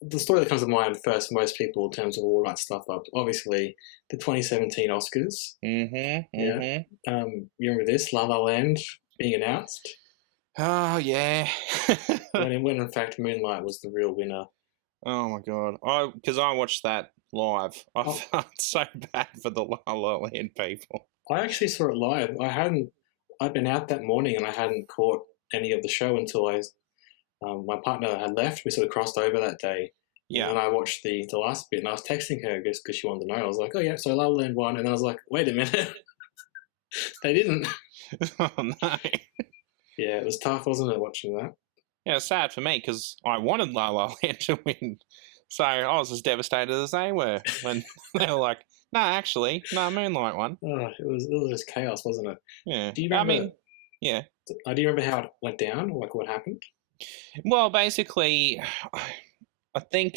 the story that comes to mind first, for most people in terms of all that stuff up, obviously the 2017 Oscars. Mm-hmm. Yeah. Mm-hmm. You remember this? La La Land being announced Oh yeah. when in fact Moonlight was the real winner. Oh my god! Because I watched that live. I Oh, felt so bad for the La La Land people. I actually saw it live. I'd been out that morning and I hadn't caught any of the show until my partner had left. We sort of crossed over that day. And Yeah. then I watched the last bit and I was texting her just because she wanted to know. I was like, oh, yeah, so La La Land won. And then I was like, wait a minute. They didn't. Oh no. Yeah, it was tough, wasn't it, watching that? Yeah, it's sad for me because I wanted La La Land to win, so I was as devastated as they were when they were like, "No, actually, no, Moonlight won." Oh, it was just chaos, wasn't it? Yeah, Do you I remember? mean, yeah. Do you remember how it went down? Like what happened? Well, basically, I think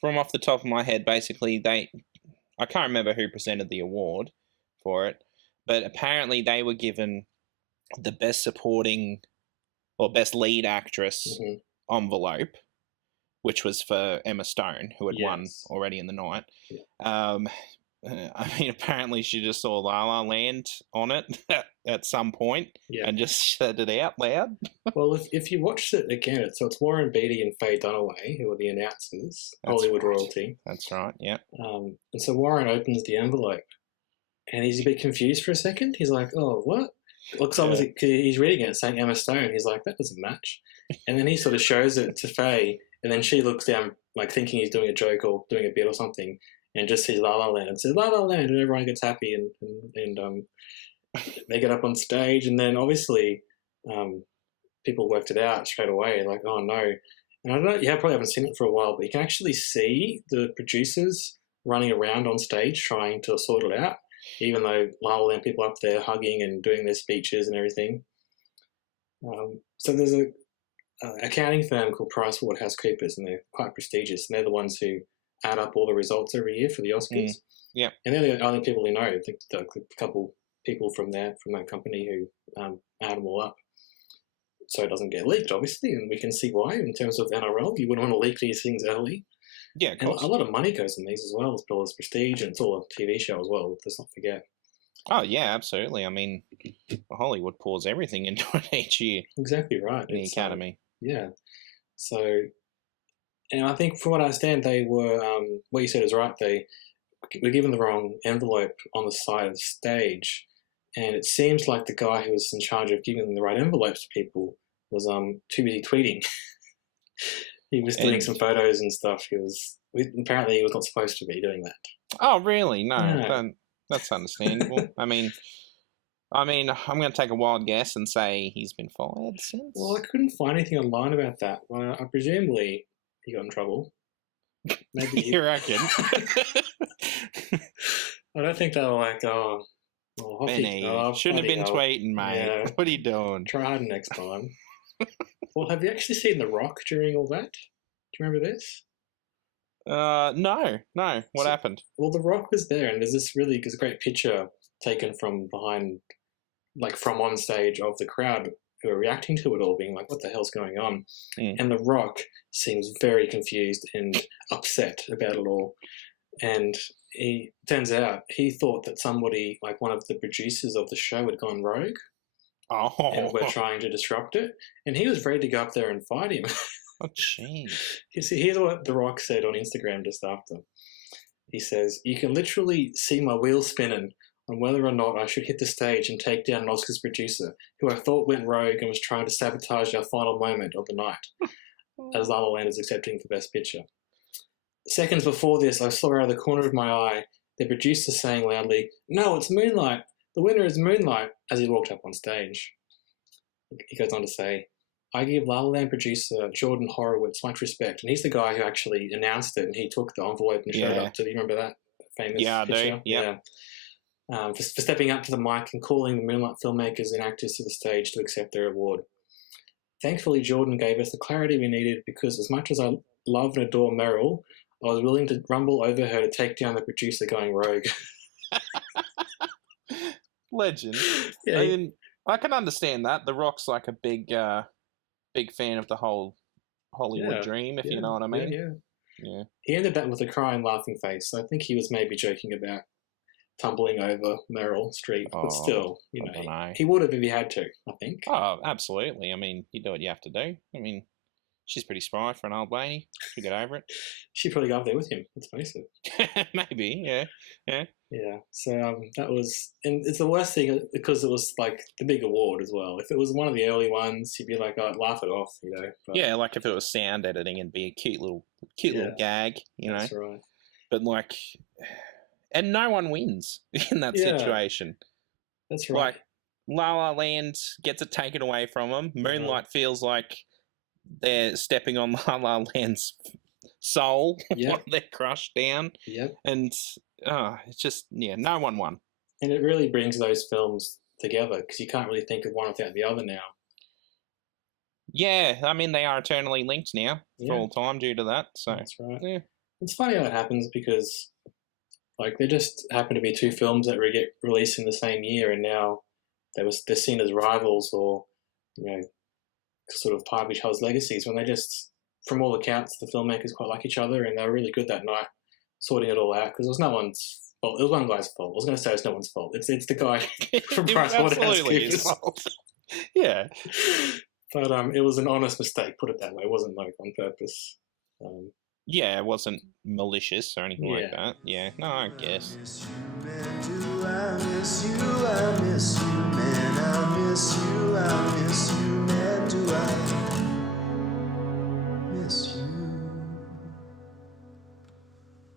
from off the top of my head, basically I can't remember who presented the award for it, but apparently they were given the best supporting or best lead actress Hmm. envelope, which was for Emma Stone, who had won Yes. already in the night. Yeah. Um, I mean, apparently she just saw La La Land on it at some point Yeah. and just said it out loud. Well, if you watched it again, it's Warren Beatty and Faye Dunaway who are the announcers, That's Hollywood right. royalty. That's right. Yeah. And so Warren opens the envelope, and he's a bit confused for a second. He's like, "Oh, what?" Looks Yeah. obviously he's reading it saying Emma Stone. He's like, "That doesn't match." And then he sort of shows it to Faye, and then she looks down, like thinking he's doing a joke or doing a bit or something, and just sees La La Land and says La La Land, and everyone gets happy, and they get up on stage, and then obviously um, people worked it out straight away, like, "Oh no." And I don't know, you probably haven't seen it for a while, but you can actually see the producers running around on stage trying to sort it out, even though La La Land people up there hugging and doing their speeches and everything. So there's a accounting firm called PricewaterhouseCoopers, and they're quite prestigious, and they're the ones who add up all the results every year for the Oscars. Yeah. And they're the only people who know. I think a couple people from that company who add them all up, so it doesn't get leaked, obviously, and we can see why. In terms of NRL, you wouldn't want to leak these things early. Yeah, of And course. a lot of money goes in these as well, as well as prestige, and it's all a TV show as well. Let's not forget. Oh, yeah, absolutely. I mean, Hollywood pours everything into it each year Exactly right. in the Academy. Yeah. So, and I think from what I understand, they were, what you said is right, they were given the wrong envelope on the side of the stage. And it seems like the guy who was in charge of giving them the right envelopes to people was too busy tweeting. He was doing some photos and stuff. Apparently he was not supposed to be doing that. Oh, really? No, Yeah. that's understandable. I mean, I'm going to take a wild guess and say he's been fired since. Well, I couldn't find anything online about that. Well, I presumably he got in trouble. Maybe you reckon? I don't think they were like, Benny, shouldn't have been tweeting, mate. Yeah. What are you doing? Try harder next time. Well, have you actually seen The Rock during all that? Do you remember this? No. What happened? Well, The Rock was there, and there's a great picture taken from behind, like from on stage of the crowd who are reacting to it all, being like, what the hell's going on? And The Rock seems very confused and upset about it all. And he turns out he thought that somebody, like one of the producers of the show, had gone rogue. Oh. And were trying to disrupt it. And he was ready to go up there and fight him. Oh, jeez. Here's what The Rock said on Instagram just after. He says, "You can literally see my wheels spinning on whether or not I should hit the stage and take down an Oscars producer who I thought went rogue and was trying to sabotage our final moment of the night, as La La Land is accepting for Best Picture. Seconds before this, I saw out of the corner of my eye the producer saying loudly, 'No, it's Moonlight. The winner is Moonlight,' as he walked up on stage." He goes on to say, "I give La La Land producer Jordan Horowitz much respect." And he's the guy who actually announced it, and he took the envelope and showed up to, you remember that famous picture? I do. Yeah. For stepping up to the mic and calling the Moonlight filmmakers and actors to the stage to accept their award. "Thankfully, Jordan gave us the clarity we needed because as much as I love and adore Meryl, I was willing to rumble over her to take down the producer going rogue." Legend. Yeah. I mean, I can understand that. The Rock's like a big fan of the whole Hollywood dream, if you know what I mean. Yeah. Yeah. He ended that with a crying, laughing face. So I think he was maybe joking about tumbling over Meryl Streep, but still, I don't know. he would have if he had to, I think. Oh, absolutely. I mean, you do what you have to do. I mean, she's pretty spry for an old lady. She'll get over She probably got up there with him, let's face it. it. Maybe, yeah. Yeah, so that was, and it's the worst thing because it was like the big award as well. If it was one of the early ones, you'd be like, "Oh, I'd laugh it off," But, yeah, like if it was sound editing, it'd be a cute little gag, That's right. But like, and no one wins in that situation. That's right. Like, La La Land gets it taken away from them. Moonlight feels like they're stepping on La La Land's soul while they're crushed down. Yep. And it's just, no one won. And it really brings those films together because you can't really think of one without the other now. Yeah, I mean, they are eternally linked now for all time due to that. So that's right. Yeah. It's funny how it happens because, like, there just happen to be two films that get released in the same year, and now they're seen as rivals or, sort of part of each other's legacies when they just, from all accounts, the filmmakers quite like each other and they were really good that night sorting it all out because it was no one's fault. It was one guy's fault. I was going to say it's no one's fault. It's the guy from PricewaterhouseCoopers. Yeah. But it was an honest mistake, put it that way. It wasn't like on purpose. Yeah, it wasn't malicious or anything like that. Yeah, no, I guess.